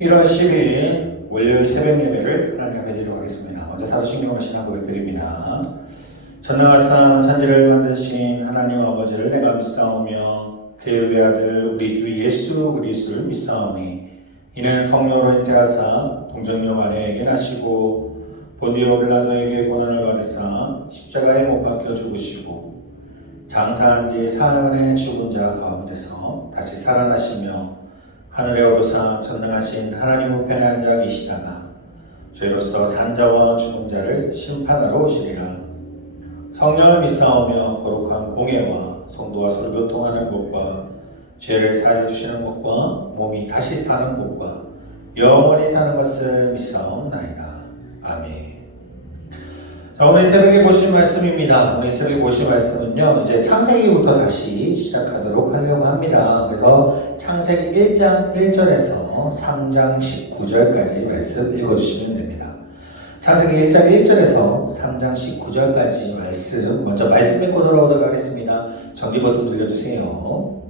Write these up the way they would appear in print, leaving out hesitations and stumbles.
1월 10일 월요일 새벽 예배를 하나님 앞에 드리도록 하겠습니다. 먼저 사도신경으로 신앙 고백드립니다. 전능하사 천지를 만드신 하나님 아버지를 내가 믿사오며 그의 외아들 우리 주 예수 그리스도를 믿사오니 이는 성령으로 잉태하사 동정녀 마리아에게 나시고 본디오 빌라도에게 고난을 받으사 십자가에 못 박혀 죽으시고 장사한 지 사흘 만에 죽은 자 가운데서 다시 살아나시며 하늘에 오르사 전능하신 하나님 우편에 앉아 계시다가 죄로서 산자와 죽은 자를 심판하러 오시리라. 성령을 믿사오며 거룩한 공예와 성도와 서로 교통하는 것과 죄를 사하여 주시는 것과 몸이 다시 사는 것과 영원히 사는 것을 믿사옵나이다. 아멘. 자, 오늘 새벽에 보실 말씀입니다. 오늘 새벽에 보실 말씀은요, 이제 창세기부터 다시 시작하도록 하려고 합니다. 그래서 창세기 1장 1절에서 3장 19절까지 말씀 읽어주시면 됩니다. 창세기 1장 1절에서 3장 19절까지 말씀, 먼저 말씀 읽고 돌아오도록 하겠습니다. 정지 버튼 눌러주세요.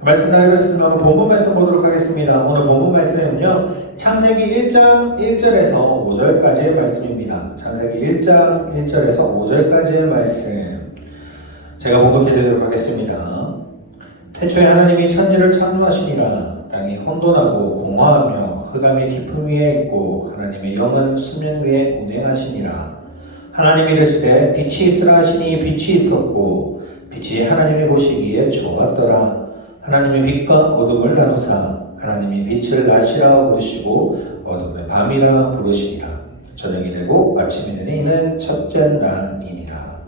말씀 다 읽으셨으면 오늘 본문 말씀 보도록 하겠습니다. 오늘 본문 말씀은요, 창세기 1장 1절에서 5절까지의 말씀입니다. 창세기 1장 1절에서 5절까지의 말씀 제가 봉독해 드리도록 하겠습니다. 태초에 하나님이 천지를 창조하시니라. 땅이 혼돈하고 공허하며 흑암이 깊음 위에 있고 하나님의 영은 수면 위에 운행하시니라. 하나님이 이르시되 빛이 있으라 하시니 빛이 있었고 빛이 하나님이 보시기에 좋았더라. 하나님의 빛과 어둠을 나누사 하나님이 빛을 낮이라 부르시고 어둠을 밤이라 부르시니라. 저녁이 되고 아침이 되니 이는 첫째 날이니라.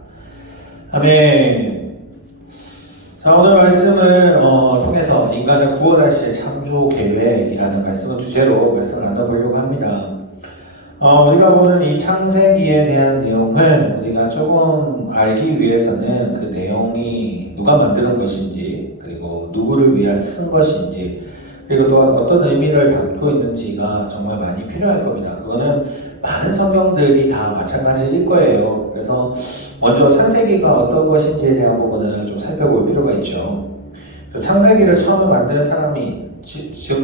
아멘. 자, 오늘 말씀을 통해서 인간을 구원하실 창조 계획이라는 말씀을 주제로 말씀을 나눠보려고 합니다. 우리가 보는 이 창세기에 대한 내용을 우리가 조금 알기 위해서는 그 내용이 누가 만드는 것인지, 그리고 누구를 위한 쓴 것인지, 그리고 또 어떤 의미를 담고 있는지가 정말 많이 필요할 겁니다. 그거는 많은 성경들이 다 마찬가지일 거예요. 그래서 먼저 창세기가 어떤 것인지에 대한 부분을 좀 살펴볼 필요가 있죠. 창세기를 처음에 만든 사람이,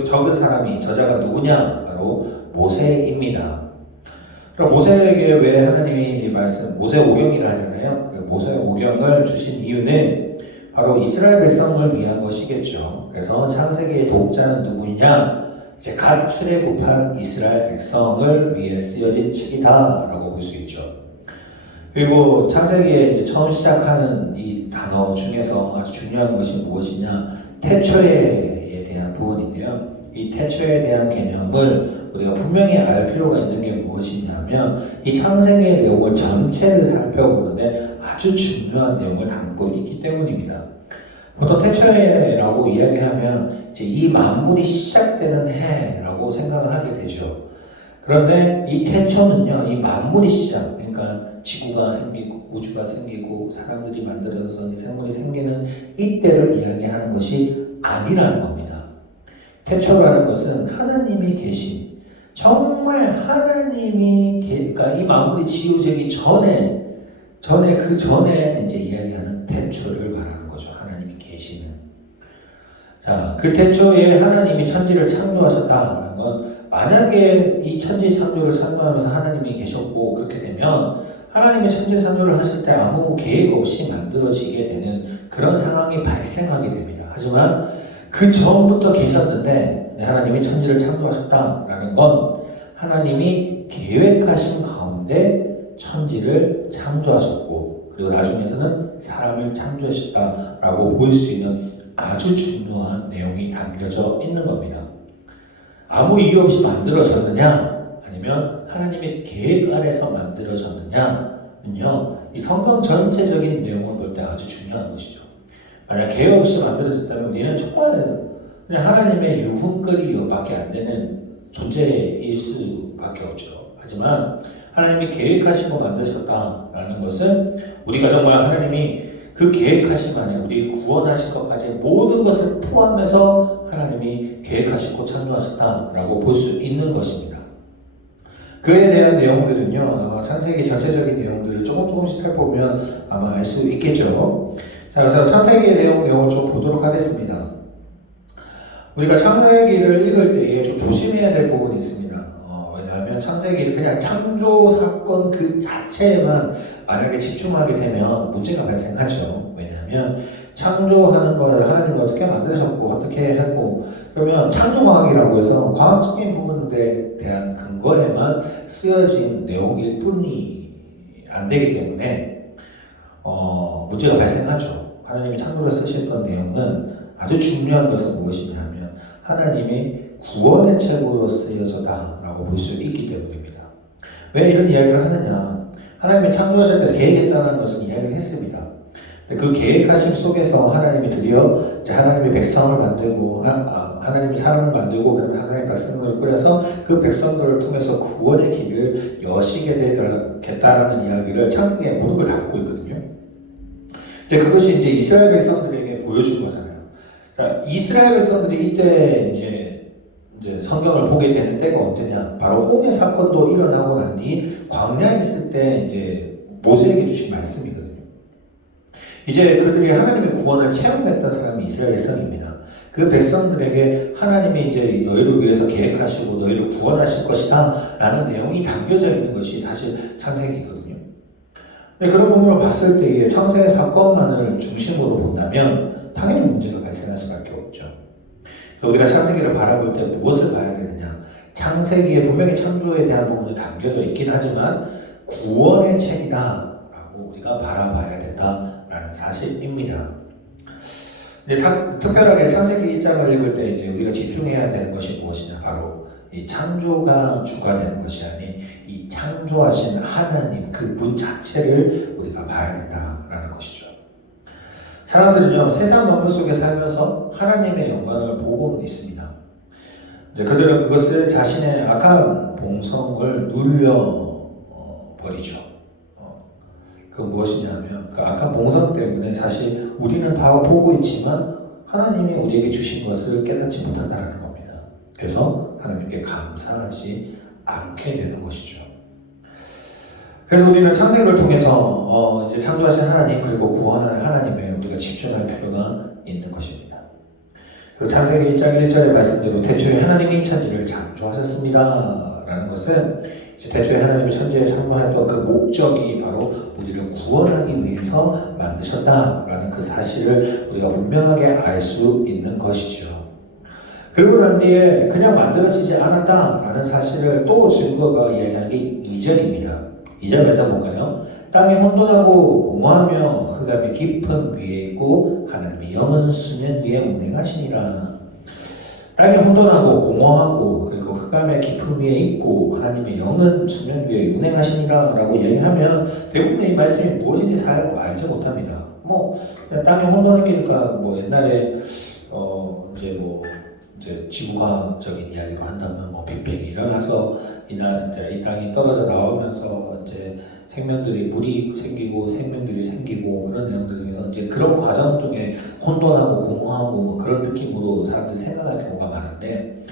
적은 사람이, 저자가 누구냐? 바로 모세입니다. 그럼 모세에게 왜 하나님이 모세오경이라 하잖아요. 모세오경을 주신 이유는 바로 이스라엘 백성을 위한 것이겠죠. 그래서 창세기의 독자는 누구냐? 이제 갓 출애굽한 이스라엘 백성을 위해 쓰여진 책이다라고 볼 수 있죠. 그리고 창세기에 이제 처음 시작하는 이 단어 중에서 아주 중요한 것이 무엇이냐? 태초에 대한 부분인데요. 이 태초에 대한 개념을 우리가 분명히 알 필요가 있는 게 무엇이냐면 이 창세기의 내용을 전체를 살펴보는데 아주 중요한 내용을 담고 있기 때문입니다. 보통 태초에라고 이야기하면 이제 이 만물이 시작되는 해라고 생각을 하게 되죠. 그런데 이 태초는요, 이 만물이 시작, 그러니까 지구가 생기고 우주가 생기고 사람들이 만들어서 생물이 생기는 이때를 이야기하는 것이 아니라는 겁니다. 태초라는 것은 하나님이 계신, 정말 하나님이, 그러니까 이 만물이 지어지기 전에 이제 이야기하는 태초를 말하는 거죠. 하나님이 계시는. 자, 그 태초에 하나님이 천지를 창조하셨다는 건, 만약에 이 천지 창조를 창조하면서 하나님이 계셨고 그렇게 되면 하나님이 천지 창조를 하실 때 아무 계획 없이 만들어지게 되는 그런 상황이 발생하게 됩니다. 하지만 그 전부터 계셨는데 하나님이 천지를 창조하셨다라는 건 하나님이 계획하신 가운데 천지를 창조하셨고 그리고 나중에서는 사람을 창조하셨다라고 볼 수 있는 아주 중요한 내용이 담겨져 있는 겁니다. 아무 이유 없이 만들어졌느냐 아니면 하나님의 계획 아래서 만들어졌느냐는요, 이 성경 전체적인 내용을 볼 때 아주 중요한 것이죠. 만약 계획 없이 만들어졌다면 우리는 정말 그냥 하나님의 유흥거리밖에 안 되는 존재일 수밖에 없죠. 하지만 하나님이 계획하시고 만드셨다라는 것은 우리가 정말 하나님이 그 계획하심 안에 우리 구원하실 것까지 모든 것을 포함해서 하나님이 계획하시고 창조하셨다라고 볼 수 있는 것입니다. 그에 대한 내용들은요, 아마 창세기 전체적인 내용들을 조금씩 살펴보면 아마 알 수 있겠죠. 자, 그래서 창세기의 내용을 좀 보도록 하겠습니다. 우리가 창세기를 읽을 때에 좀 조심해야 될 부분이 있습니다. 왜냐하면 창세기를 그냥 창조 사건 그 자체에만 만약에 집중하게 되면 문제가 발생하죠. 왜냐하면 창조하는 걸 하나님이 어떻게 만드셨고 어떻게 했고 그러면 창조과학이라고 해서 과학적인 부분에 대한 근거에만 쓰여진 내용일 뿐이 안 되기 때문에 문제가 발생하죠. 하나님이 창조를 쓰셨던 내용은 아주 중요한 것은 무엇이냐 하면 하나님이 구원의 책으로 쓰여졌다라고 볼 수 있기 때문입니다. 왜 이런 이야기를 하느냐? 하나님이 창조하실 때 계획했다는 것은 이야기를 했습니다. 그 계획하심 속에서 하나님이 드디어 이제 하나님의 백성을 만들고 하나님이 사람을 만들고 그다음에 하나님의 백성들을 꾸려서 그 백성들을 통해서 구원의 길을 여시게 되겠다라는 이야기를 창세기에 모든 걸 담고 있거든요. 이제 그것이 이제 이스라엘 백성들에게 보여준 거잖아요. 자, 이스라엘 백성들이 이때 이제 성경을 보게 되는 때가 언제냐? 바로 홍해 사건도 일어나고 난 뒤 광야에 있을 때 이제 모세에게 주신 말씀이거든요. 이제 그들이 하나님의 구원을 체험했던 사람이 이스라엘 백성입니다. 그 백성들에게 하나님이 이제 너희를 위해서 계획하시고 너희를 구원하실 것이다 라는 내용이 담겨져 있는 것이 사실 창세기거든요. 근데 그런 부분을 봤을 때에 창세기 사건만을 중심으로 본다면 당연히 문제가 발생할 수밖에 없죠. 그래서 우리가 창세기를 바라볼 때 무엇을 봐야 되느냐? 창세기에 분명히 창조에 대한 부분이 담겨져 있긴 하지만 구원의 책이다 라고 우리가 바라봐야 된다라는 사실입니다. 이제 특별하게 창세기 1장을 읽을 때 이제 우리가 집중해야 되는 것이 무엇이냐? 바로 이 창조가 주가 되는 것이 아닌 이 창조하신 하나님 그 분 자체를 우리가 봐야 된다라는 것이죠. 사람들은요, 세상 만물 속에 살면서 하나님의 영광을 보고 있습니다. 이제 그들은 그것을 자신의 악한 본성을 눌려버리죠. 그 무엇이냐면, 그 악한 본성 때문에 사실 우리는 보고 있지만 하나님이 우리에게 주신 것을 깨닫지 못한다는 겁니다. 그래서 하나님께 감사하지 않게 되는 것이죠. 그래서 우리는 창세기를 통해서 이제 창조하신 하나님 그리고 구원하는 하나님에 우리가 집중할 필요가 있는 것입니다. 그 창세기 1장 1절의 말씀대로 태초에 하나님이 천지를 창조하셨습니다 라는 것은 이제 태초에 하나님이 천지에 창조했던 그 목적이 바로 우리를 구원하기 위해서 만드셨다라는 그 사실을 우리가 분명하게 알 수 있는 것이죠. 그리고 난 뒤에 그냥 만들어지지 않았다라는 사실을 또 증거가 이야기하는 게 2절입니다. 2절 말씀 볼까요? 땅이 혼돈하고 공허하며 흑암이 깊은 위에 있고 하나님의 영은 수면 위에 운행하시니라. 땅이 혼돈하고 공허하고 그리고 흑암의 깊은 위에 있고 하나님의 영은 수면 위에 운행하시니라 라고 이야기하면 대부분의 이 말씀이 무엇인지 잘 알지 못합니다. 그냥 땅이 혼돈했으니까 옛날에 이제 지구과학적인 이야기로 한다면 빅뱅이 일어나서 이 땅이 떨어져 나오면서 이제 생명들이 물이 생기고 생명들이 생기고 그런 내용들 중에서 이제 그런 과정 중에 혼돈하고 공허하고 그런 느낌으로 사람들이 생각할 경우가 많은데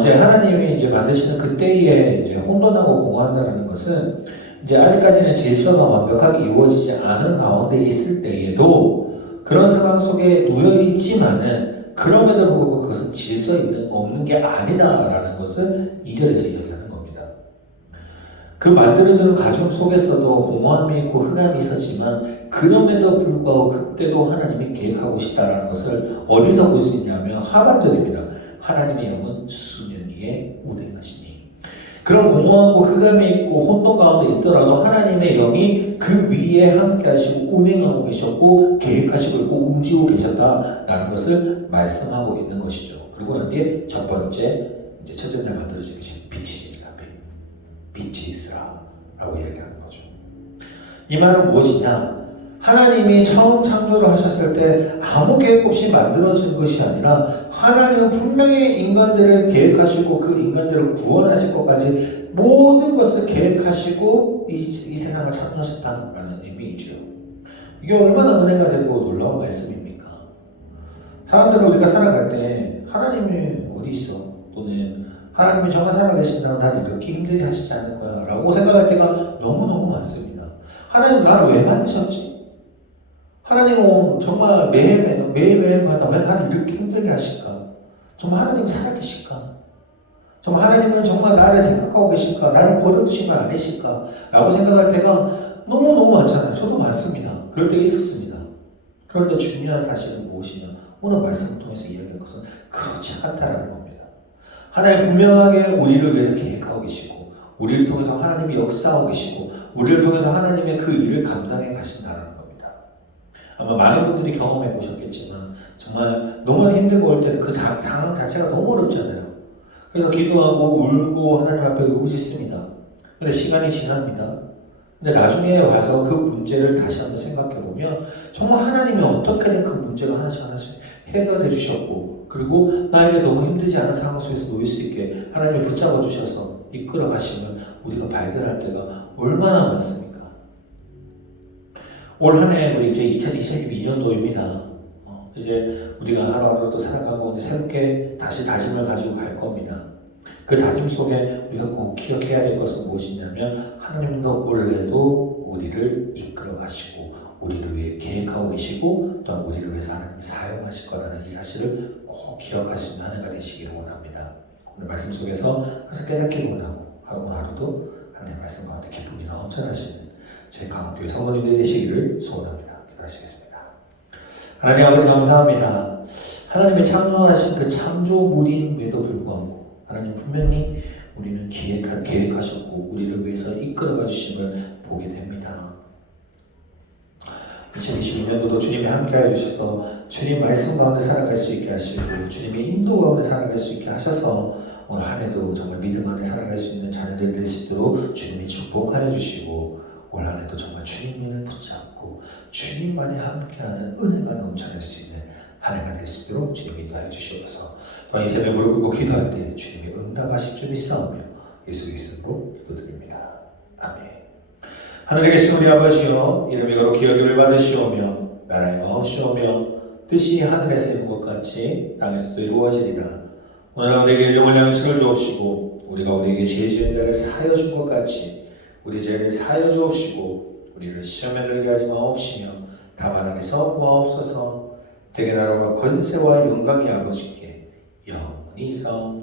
이제 하나님이 이제 만드시는 그때에 이제 혼돈하고 공허한다는 것은 이제 아직까지는 질서가 완벽하게 이루어지지 않은 가운데 있을 때에도 그런 상황 속에 놓여 있지만은 그럼에도 불구하고 그것은 질서 없는 게 아니다라는 것을 2절에서 이야기하는 겁니다. 그 만들어지는 과정 속에서도 공허함이 있고 흑암이 있었지만 그럼에도 불구하고 그때도 하나님이 계획하고 싶다라는 것을 어디서 볼 수 있냐면 하반절입니다. 하나님의 영은 수면 위에 운행하시니. 그런 공허하고 흑암이 있고 혼돈 가운데 있더라도 하나님의 영이 그 위에 함께 하시고 운행하고 계셨고 계획하시고 있고 움직이고 계셨다라는 것을 말씀하고 있는 것이죠. 그리고 난 뒤에 첫 번째 이제 첫째 날 만들어진 것이 빛이입니다. 빛이 있으라 라고 이야기하는 거죠. 이 말은 무엇이냐? 하나님이 처음 창조를 하셨을 때 아무 계획 없이 만들어진 것이 아니라 하나님은 분명히 인간들을 계획하시고 그 인간들을 구원하실 것까지 모든 것을 계획하시고 이 세상을 창조하셨다는 의미이죠. 이게 얼마나 은혜가 되고 놀라운 말씀입니까? 사람들은 우리가 살아갈 때 하나님이 어디 있어? 또는 하나님이 정말 살아계신다면 나를 이렇게 힘들게 하시지 않을 거야 라고 생각할 때가 너무너무 많습니다. 하나님 나를 왜 만드셨지? 하나님은 정말 매일매일마다 왜 나를 이렇게 힘들게 하실까? 정말 하나님은 살아계실까? 정말 하나님은 정말 나를 생각하고 계실까? 나를 버려두신 건 아니실까? 라고 생각할 때가 너무너무 많잖아요. 저도 많습니다. 그럴 때가 있었습니다. 그런데 중요한 사실은 무엇이냐? 오늘 말씀을 통해서 이야기할 것은 그렇지 않다라는 겁니다. 하나님 분명하게 우리를 위해서 계획하고 계시고 우리를 통해서 하나님이 역사하고 계시고 우리를 통해서 하나님의 그 일을 감당해 가신다는 겁니다. 아마 많은 분들이 경험해 보셨겠지만 정말 너무 힘들고 올 때는 그 상황 자체가 너무 어렵잖아요. 그래서 기도하고 울고 하나님 앞에 울부짖습니다. 근데 시간이 지납니다. 근데 나중에 와서 그 문제를 다시 한번 생각해 보면 정말 하나님이 어떻게든 그 문제를 하나씩 해결해 주셨고 그리고 나에게 너무 힘들지 않은 상황 속에서 놓일 수 있게 하나님이 붙잡아 주셔서 이끌어 가시면 우리가 발견할 때가 얼마나 많습니까? 올 한 해 우리 이제 2022년도입니다. 이제 우리가 하루하루 또 살아가고 이제 새롭게 다시 다짐을 가지고 갈 겁니다. 그 다짐 속에 우리가 꼭 기억해야 될 것은 무엇이냐면 하나님도 올해도 우리를 이끌어 가시고 우리를 위해 계획하고 계시고 또한 우리를 위해서 하나님이 사용하실 거라는 이 사실을 꼭 기억할 수 있는 한 해가 되시기를 원합니다. 오늘 말씀 속에서 항상 깨닫기를 원하고 오늘 하루도 하나님의 말씀 가운데 기쁨이 넘쳐나시는 저희 강원교회 성도님들이 되시기를 소원합니다. 기도하시겠습니다. 하나님 아버지 감사합니다. 하나님의 창조하신 그 창조물임에도 불구하고 하나님 분명히 우리는 계획하셨고 우리를 위해서 이끌어가 주심을 보게 됩니다. 2022년도도 주님이 함께해 주셔서 주님 말씀 가운데 살아갈 수 있게 하시고 주님의 인도 가운데 살아갈 수 있게 하셔서 오늘 한 해도 정말 믿음 안에 살아갈 수 있는 자녀들 될 수 있도록 주님이 축복하여 주시고 올 한 해도 정말 주님을 붙잡고 주님만이 함께하는 은혜가 넘쳐날 수 있는 한 해가 될 수 있도록 주님이 인도하여 주시옵소서. 또한 이 새벽에 무릎 꿇고 기도할 때 주님이 응답하실 줄 믿사오며 예수 그리스도로 기도드립니다. 아멘. 하늘에 계신 우리 아버지여 이름이 거룩히 여김을 받으시오며 나라의 마옵시오며 뜻이 하늘에서 이룬 것 같이 땅에서도 이루어지리다. 오늘 우리에게 일용할 양식을 주옵시고 우리가 우리에게 죄 지은 자를 사하여 준 것 같이 우리 죄를 사하여 주옵시고 우리를 시험에 들게 하지 마옵시며 다만 악에서 구하옵소서. 대개 나라와 권세와 영광이 아버지께 영원히 있어